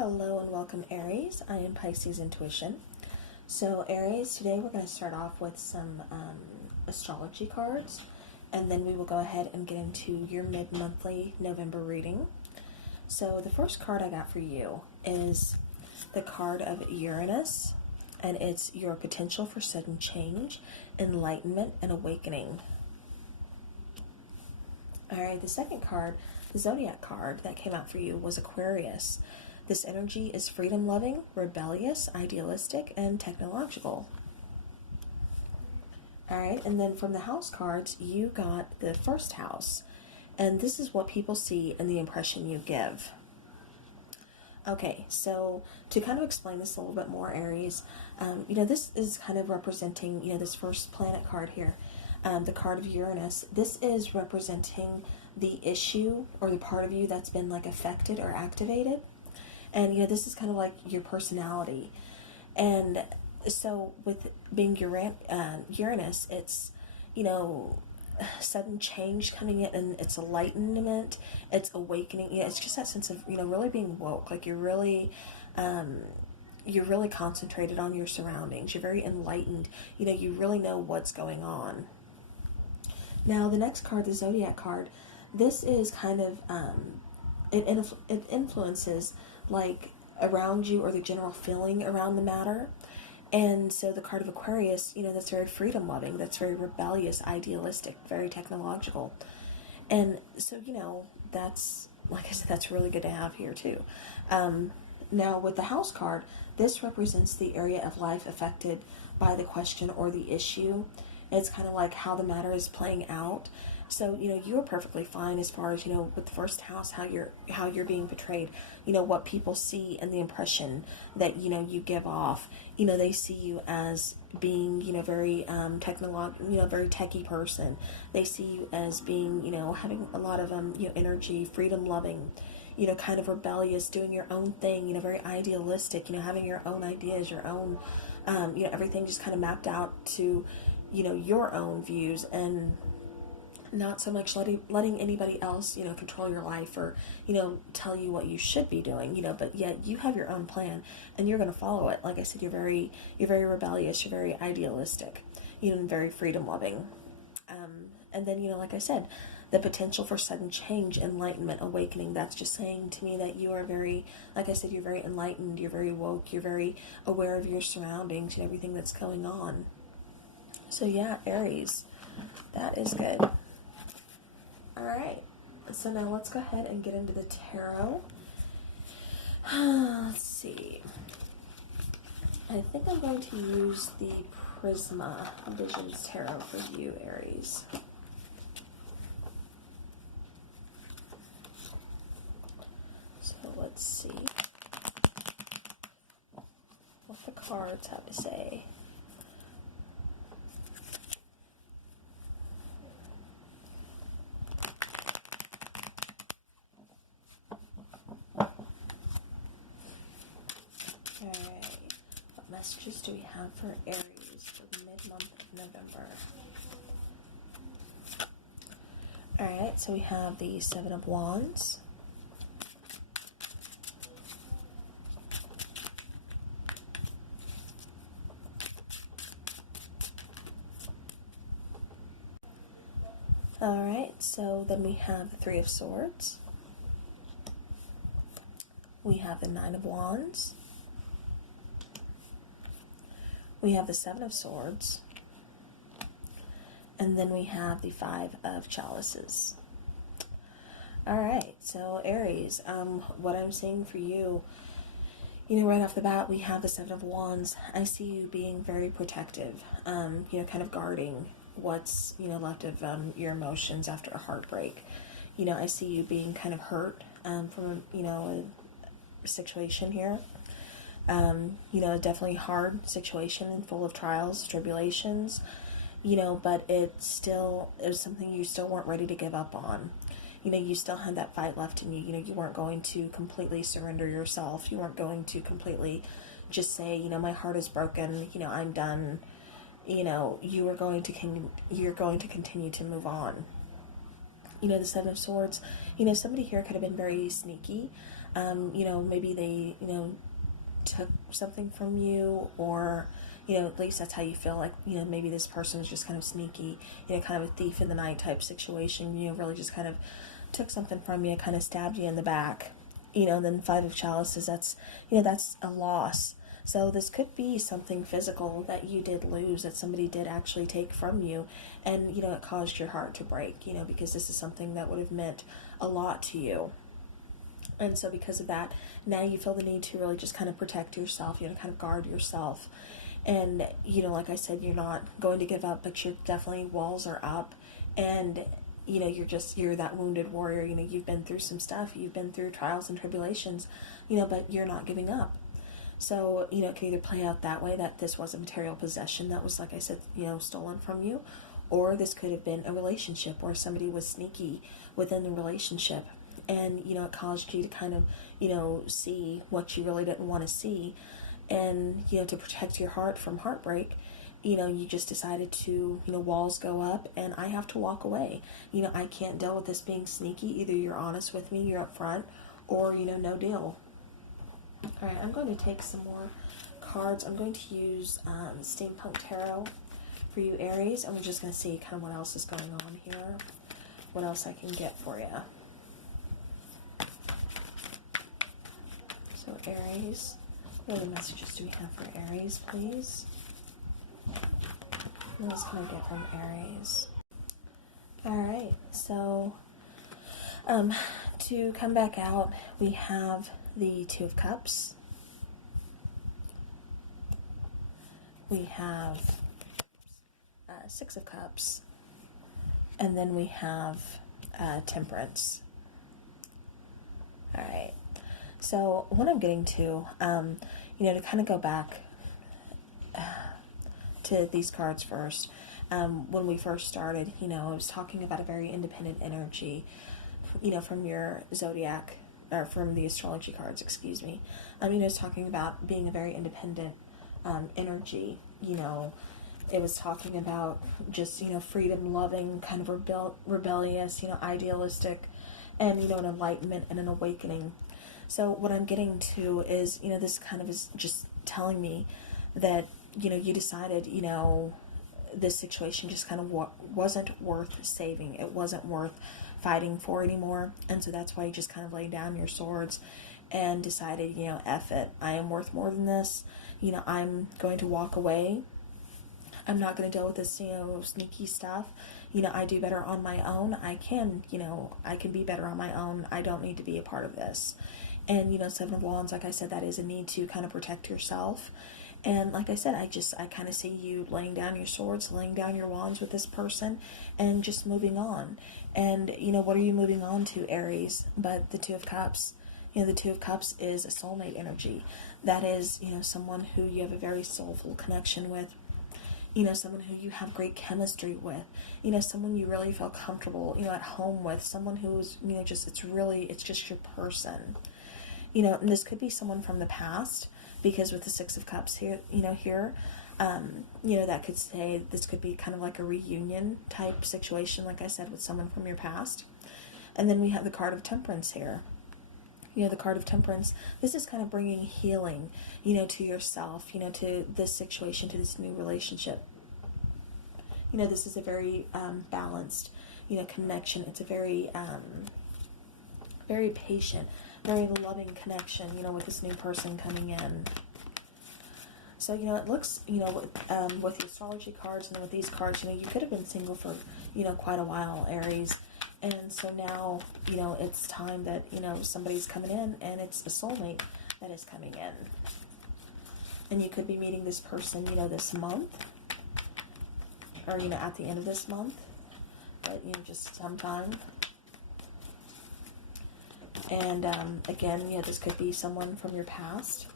Hello and welcome, Aries. I am Pisces Intuition. So Aries, today we're going to start off with some astrology cards, and then we will go ahead and get into your mid-monthly November reading. So the first card I got for you is the card of Uranus, and it's your potential for sudden change, enlightenment, and awakening. Alright, the second card, the zodiac card that came out for you, was Aquarius. This energy is freedom-loving, rebellious, idealistic, and technological. Alright, and then from the house cards, you got the first house. And this is what people see and the impression you give. Okay, so to kind of explain this a little bit more, Aries, this is kind of representing, this first planet card here, the card of Uranus. This is representing the issue or the part of you that's been like affected or activated. And, this is kind of like your personality. And so with being Uranus, it's, sudden change coming in, and it's enlightenment, it's awakening. It's just that sense of, really being woke. Like you're really concentrated on your surroundings. You're very enlightened. You really know what's going on. Now, the next card, the zodiac card, this is kind of, it influences like around you or the general feeling around the matter. And so the card of Aquarius, that's very freedom loving, that's very rebellious, idealistic, very technological. And so, that's, like I said, that's really good to have here too. Now with the house card, this represents the area of life affected by the question or the issue. It's kind of like how the matter is playing out. So, you're perfectly fine as far as, with the first house, how you're being portrayed, what people see and the impression that, you give off. They see you as being, very very techie person. They see you as being, having a lot of, energy, freedom loving, kind of rebellious, doing your own thing, very idealistic, having your own ideas, your own, everything just kind of mapped out to, your own views, and not so much letting anybody else, control your life or, tell you what you should be doing, but yet you have your own plan and you're going to follow it. Like I said, you're very rebellious, you're very idealistic, and very freedom loving. And then, like I said, the potential for sudden change, enlightenment, awakening, that's just saying to me that you are very, like I said, you're very enlightened, you're very woke, you're very aware of your surroundings and everything that's going on. So yeah, Aries, that is good. Alright, so now let's go ahead and get into the tarot. Let's see. I think I'm going to use the Prisma Visions Tarot for you, Aries. So let's see what the cards have to say. Alright, what messages do we have for Aries for mid-month of November? Alright, so we have the Seven of Wands. Alright, so then we have the Three of Swords. We have the Nine of Wands. We have the Seven of Swords, and then we have the Five of Chalices. Alright, so Aries, what I'm seeing for you, right off the bat, we have the Seven of Wands. I see you being very protective, kind of guarding what's, left of your emotions after a heartbreak. I see you being kind of hurt from, a situation here. Definitely hard situation and full of trials, tribulations, but it was something you still weren't ready to give up on. You still had that fight left in you. You weren't going to completely surrender yourself. You weren't going to completely just say, my heart is broken, I'm done. You're going to continue to move on. The Seven of Swords, somebody here could have been very sneaky. You know, maybe they, you know, took something from you, or, you know, at least that's how you feel like, you know, maybe this person is just kind of sneaky, you know, kind of a thief in the night type situation, you know, really just kind of took something from you, kind of stabbed you in the back, you know. And then Five of Chalices, that's, you know, that's a loss. So this could be something physical that you did lose, that somebody did actually take from you, and, you know, it caused your heart to break, you know, because this is something that would have meant a lot to you. And so because of that, now you feel the need to really just kind of protect yourself, you know, kind of guard yourself. And, you know, like I said, you're not going to give up, but you're definitely, walls are up. And, you know, you're that wounded warrior. You know, you've been through some stuff, you've been through trials and tribulations, you know, but you're not giving up. So, you know, it can either play out that way, that this was a material possession that was, like I said, you know, stolen from you, or this could have been a relationship where somebody was sneaky within the relationship, and, you know, it caused you to kind of, you know, see what you really didn't want to see. And, you know, to protect your heart from heartbreak, you know, you just decided to, you know, walls go up and I have to walk away. You know, I can't deal with this being sneaky. Either you're honest with me, you're upfront, or, you know, no deal. All right, I'm going to take some more cards. I'm going to use Steampunk Tarot for you, Aries. I'm just going to see kind of what else is going on here, what else I can get for you. So Aries, what other messages do we have for Aries, please? What else can I get from Aries? All right, so to come back out, we have the Two of Cups. We have Six of Cups. And then we have Temperance. All right. So what I'm getting to, you know, to kind of go back to these cards first, when we first started, you know, I was talking about a very independent energy, you know, from your zodiac, or from the astrology cards, excuse me. You know, I was talking about being a very independent energy, you know. It was talking about just, you know, freedom loving, kind of rebellious, you know, idealistic, and, you know, an enlightenment and an awakening. So what I'm getting to is, you know, this kind of is just telling me that, you know, you decided, you know, this situation just kind of wasn't worth saving. It wasn't worth fighting for anymore. And so that's why you just kind of laid down your swords and decided, you know, F it. I am worth more than this. You know, I'm going to walk away. I'm not going to deal with this, you know, sneaky stuff. You know, I do better on my own. I can, you know, I can be better on my own. I don't need to be a part of this. And, you know, Seven of Wands, like I said, that is a need to kind of protect yourself. And like I said, I kind of see you laying down your swords, laying down your wands with this person, and just moving on. And, you know, what are you moving on to, Aries? But the Two of Cups. You know, the Two of Cups is a soulmate energy. That is, you know, someone who you have a very soulful connection with. You know, someone who you have great chemistry with, you know, someone you really feel comfortable, you know, at home with, someone who's, you know, just, it's just your person, you know. And this could be someone from the past, because with the Six of Cups here, you know, you know, that could say this could be kind of like a reunion type situation, like I said, with someone from your past. And then we have the card of Temperance here. You know, the card of Temperance, this is kind of bringing healing, you know, to yourself, you know, to this situation, to this new relationship. You know, this is a very balanced, you know, connection. It's a very, very patient, very loving connection, you know, with this new person coming in. So, you know, it looks, you know, with the astrology cards and then with these cards, you know, you could have been single for, you know, quite a while, Aries. And so now, you know, it's time that, you know, somebody's coming in, and it's a soulmate that is coming in. And you could be meeting this person, you know, this month, or, you know, at the end of this month, but, you know, just sometime. And again, you know, this could be someone from your past.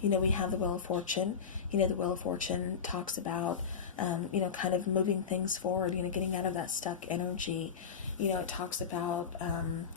You know, we have the Wheel of Fortune. You know, the Wheel of Fortune talks about, you know, kind of moving things forward, you know, getting out of that stuck energy. You know, it talks about,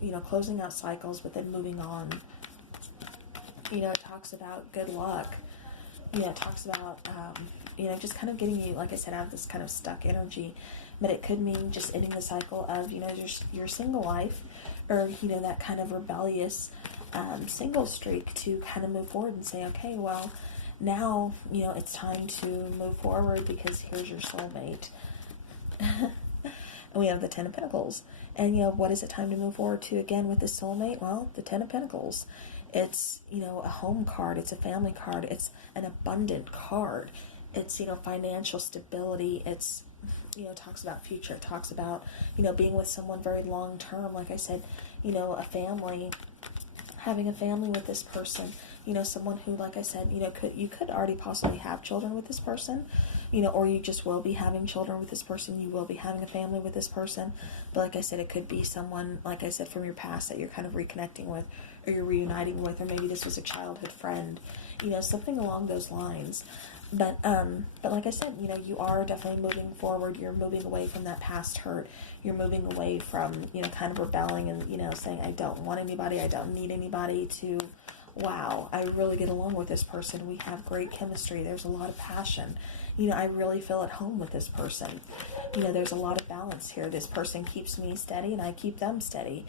you know, closing out cycles, but then moving on. You know, it talks about good luck. You know, it talks about, you know, just kind of getting you, like I said, out of this kind of stuck energy. But it could mean just ending the cycle of, you know, your single life, or, you know, that kind of rebellious single streak to kind of move forward and say, okay, well, now, you know, it's time to move forward because here's your soulmate. And we have the Ten of Pentacles. And, you know, what is it time to move forward to again with the soulmate? Well, the Ten of Pentacles. It's, you know, a home card. It's a family card. It's an abundant card. It's, you know, financial stability. It's, you know, talks about future. It talks about, you know, being with someone very long term. Like I said, you know, a family, having a family with this person, you know, someone who, like I said, you know, you could already possibly have children with this person, you know, or you just will be having children with this person. You will be having a family with this person. But like I said, it could be someone, like I said, from your past that you're kind of reconnecting with, or you're reuniting with, or maybe this was a childhood friend, you know, something along those lines. But like I said, you know, you are definitely moving forward. You're moving away from that past hurt. You're moving away from, you know, kind of rebelling and, you know, saying, I don't want anybody, I don't need anybody, to, wow, I really get along with this person. We have great chemistry. There's a lot of passion. You know, I really feel at home with this person. You know, there's a lot of balance here. This person keeps me steady and I keep them steady.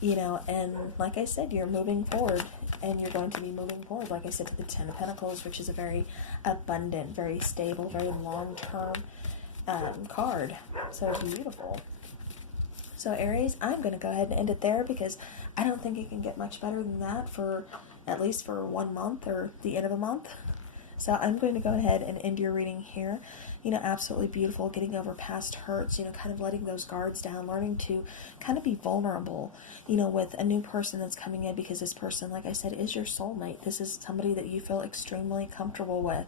You know, and like I said, you're moving forward, and you're going to be moving forward, like I said, to the Ten of Pentacles, which is a very abundant, very stable, very long-term card. So beautiful. So Aries, I'm going to go ahead and end it there because I don't think it can get much better than that for at least for 1 month or the end of a month. So I'm going to go ahead and end your reading here. You know, absolutely beautiful, getting over past hurts, you know, kind of letting those guards down, learning to kind of be vulnerable, you know, with a new person that's coming in, because this person, like I said, is your soulmate. This is somebody that you feel extremely comfortable with.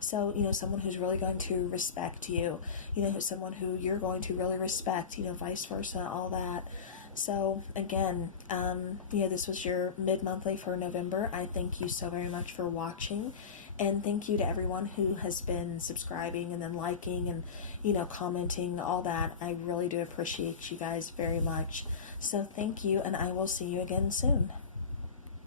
So, you know, someone who's really going to respect you, you know, someone who you're going to really respect, you know, vice versa, all that. So, again, you know, this was your mid-monthly for November. I thank you so very much for watching. And thank you to everyone who has been subscribing and then liking and, you know, commenting, all that. I really do appreciate you guys very much. So thank you, and I will see you again soon.